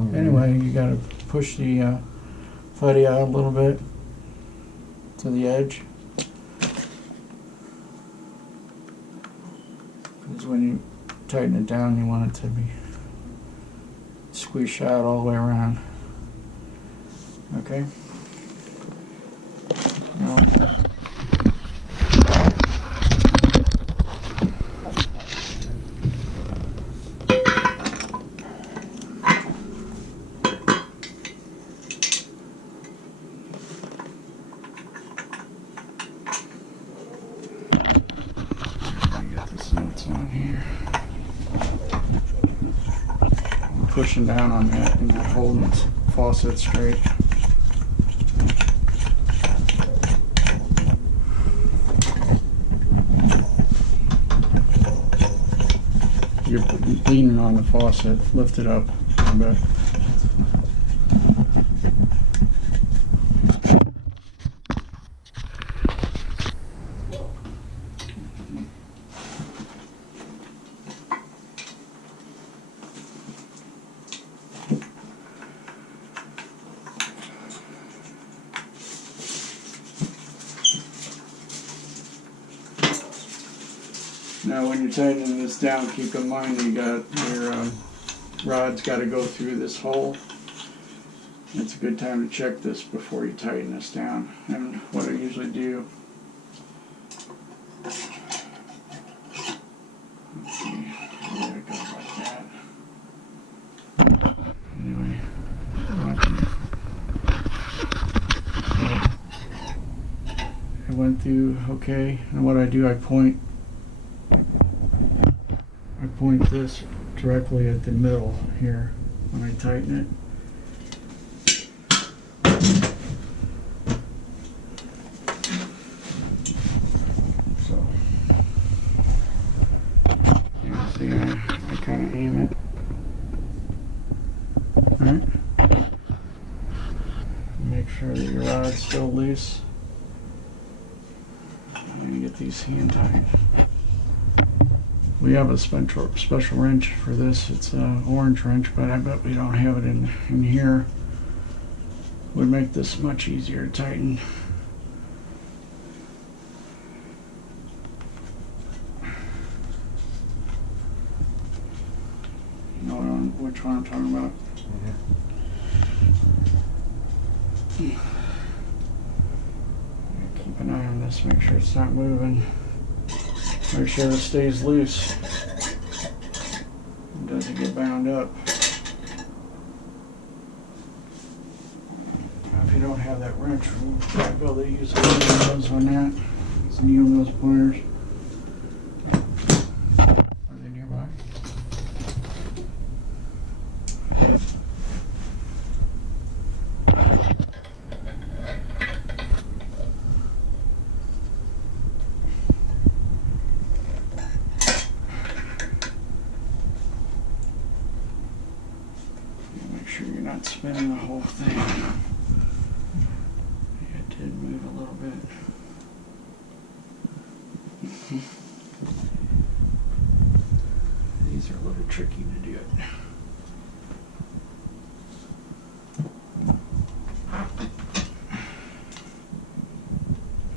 Anyway, you got to push the putty out a little bit to the edge. Because when you tighten it down, you want it to be squeezed out all the way around. Okay? Now, on here. I'm pushing down on that and not holding this faucet straight. You're leaning on the faucet, lift it up a bit. Now when you're tightening this down, keep in mind that you got your rod's got to go through this hole. It's a good time to check this before you tighten this down. And what I usually do, let's see, there it goes like that. Anyway, it went through okay, and what I do, I point this directly at the middle here when I tighten it. So, you see, I kind of aim it. Alright. Make sure that your rod's still loose. And get these hand tight. We have a special wrench for this. It's an orange wrench, but I bet we don't have it in here. Would make this much easier to tighten. You know which one I'm talking about? Mm-hmm. Keep an eye on this, make sure it's not moving. Make sure it stays loose. It doesn't get bound up. Now, if you don't have that wrench, you might be able to use one of those on that. Use needle nose pliers. Are they nearby? Not spinning the whole thing. It did move a little bit. These are a little tricky to do it.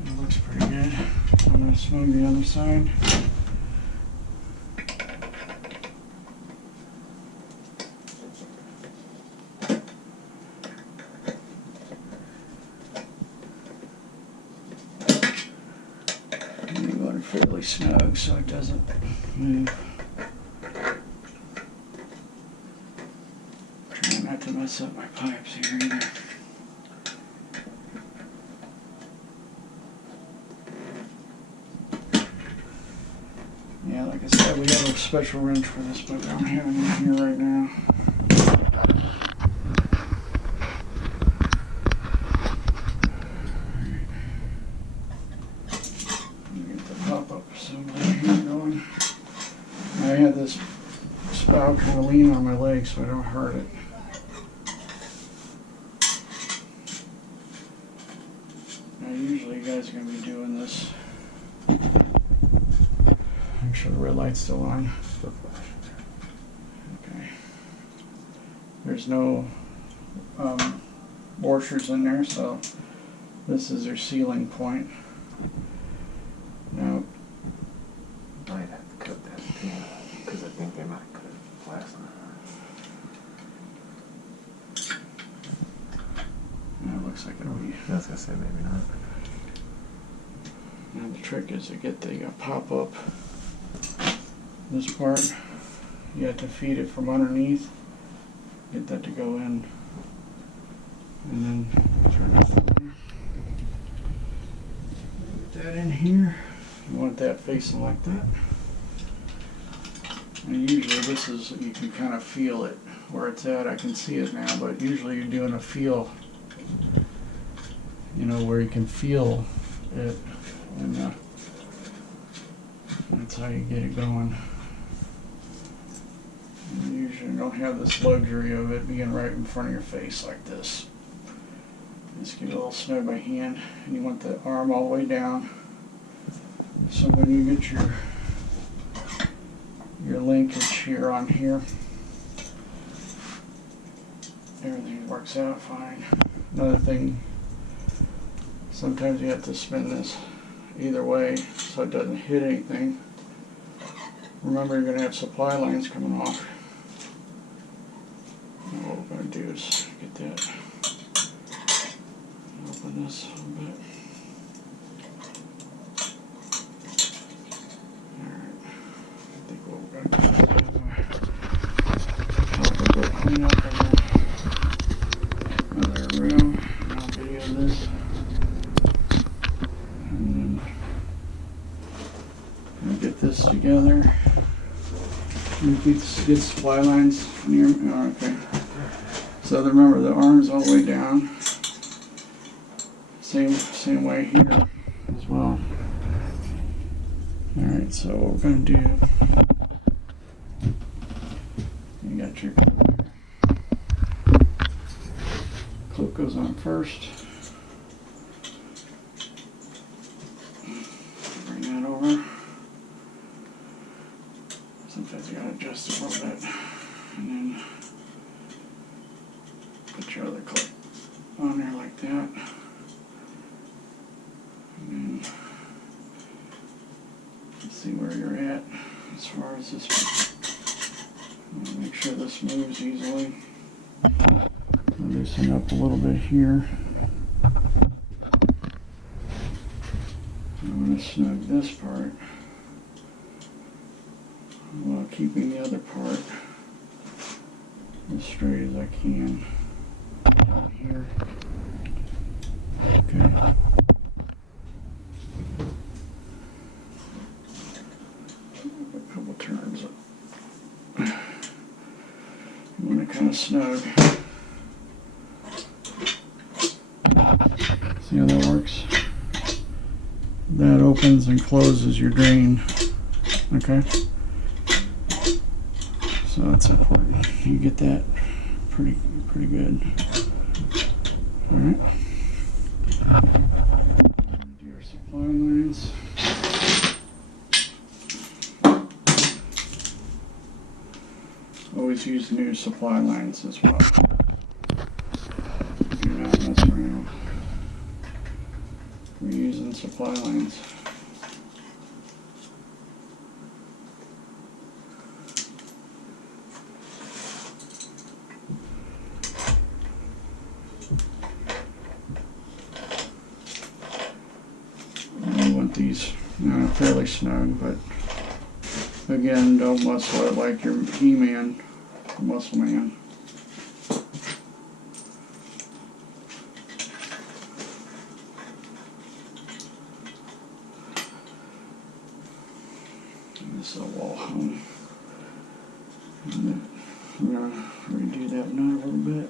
It looks pretty good. I'm going to swing the other side. Fairly snug so it doesn't move. Trying not to mess up my pipes here either. Yeah, like I said, we have a special wrench for this, but we don't have it in here right now. I had this spout kind of lean on my leg so I don't hurt it. Now usually you guys are going to be doing this. Make sure the red light's still on. Okay. There's no washers in there, so this is their sealing point. Now, I might have to cut that too, because I think they might cut it last time. it looks like it'll be. I was gonna say maybe not. Now the trick is to get the pop up this part. You have to feed it from underneath. Get that to go in, and then turn it over. Get that in here. You want that facing like that. And usually this is, you can kind of feel it where it's at. I can see it now, but usually you're doing a feel, you know, where you can feel it, and that's how you get it going. And you usually don't have this luxury of it being right in front of your face like this. Just get a little snug by hand, and you want the arm all the way down. So when you get your linkage here on here, everything works out fine. Another thing, sometimes you have to spin this either way so it doesn't hit anything. Remember, you're going to have supply lines coming off. And what we're going to do is get that, open this a little bit. Alright, I think what we're going to do is help a bit clean up in another room. I'll video this. And then we'll get this together. You get supply lines near. Oh, okay. So remember, the arm's all the way down. Same way here as well. All right. So what we're gonna do? You got your clip there. Clip goes on first. Bring that over. Sometimes you gotta adjust it a little bit, and then put your other clip on there like that, and then see where you're at as far as this. Make sure this moves easily. Loosen up a little bit here. I'm going to snug this part while keeping the other part as straight as I can down here. Okay. A couple turns. You want to kind of snug. See how that works? That opens and closes your drain. Okay? So that's important. You get that pretty good. Alright. Do your supply lines. Always use new supply lines as well. Do not mess around. We're using supply lines. I want these fairly snug, but again, don't muscle it like your He-Man, Muscle Man. This is a wall hung. And we're going to redo that nut a little bit.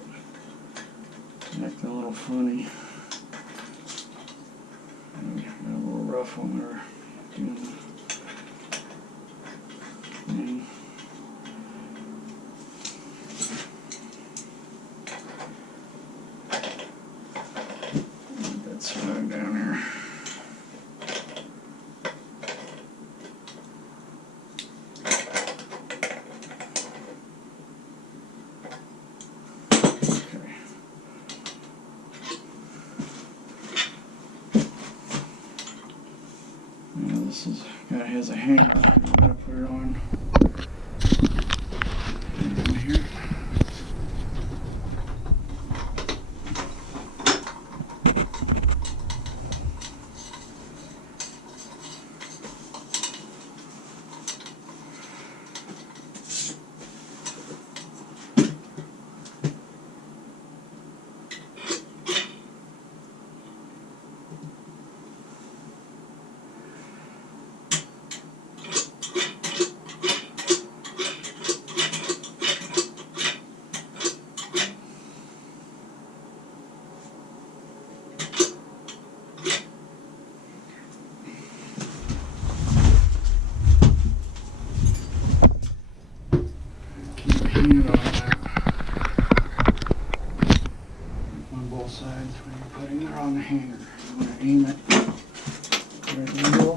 Acting a little funny. And got a little rough when we were doing the thing. Get that snug down here. has a hanger. I'm gonna put it on. Here. Hand on that. On both sides when you're putting it on the hanger. You want to aim it right in the middle.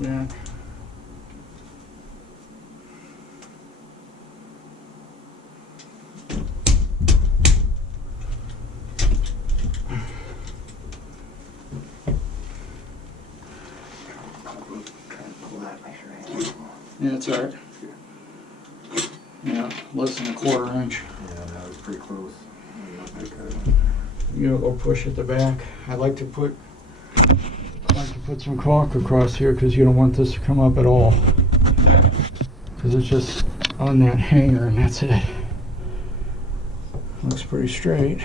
Back. Try and pull that, make sure I ain't. Yeah, it's alright. Yeah, less than a quarter inch. Yeah, that was pretty close. You gotta go push at the back. I like to put some caulk across here because you don't want this to come up at all. Because it's just on that hanger and that's it. Looks pretty straight.